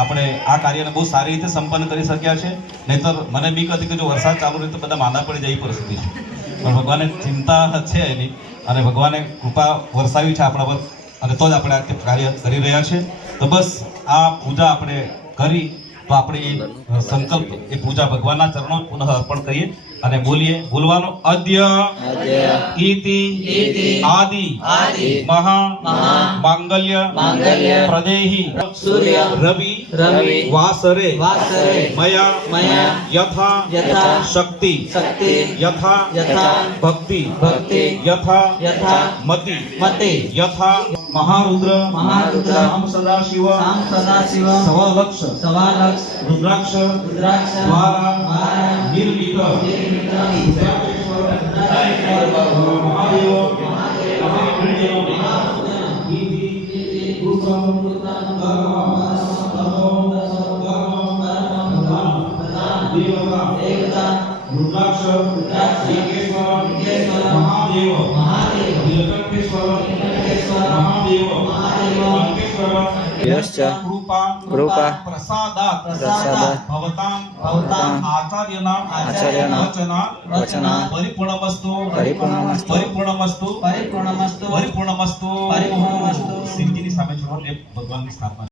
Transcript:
આપણે આ કાર્યને બહુ સારી રીતે સંપન્ન કરી શક્યા છે. નહીંતર મને બીક હતી કે જો વરસાદ ચાલુ રહે તો બધા માંદા પડી જાય એવી પરિસ્થિતિ છે. પણ ભગવાને ચિંતા છે એની અને ભગવાને કૃપા વરસાવી છે આપણા પર અને તો જ આપણે આ કાર્ય કરી રહ્યા છે. તો બસ આ પૂજા આપણે કરી તો આપણે એ સંકલ્પ એ પૂજા ભગવાનના ચરણો પુનઃ અર્પણ કરીએ અને બોલવાનો અદ્ય ઇતિ આદિ મહા માંગલ્ય પ્રદેહી સૂર્ય રવિ વાસરે મયા યથા શક્તિ યથા ભક્તિ યથા મતિ યથા મહારુદ્ર આમ સદાશિવ સવાલક્ષ રુદ્રાક્ષ દ્વારા નિર્મિત કૃપા પ્રસાદાત ભવતામ આચાર્યના વચના પરિપૂર્ણમસ્તુ શિવજીની સામે ભગવાનની સ્થાપના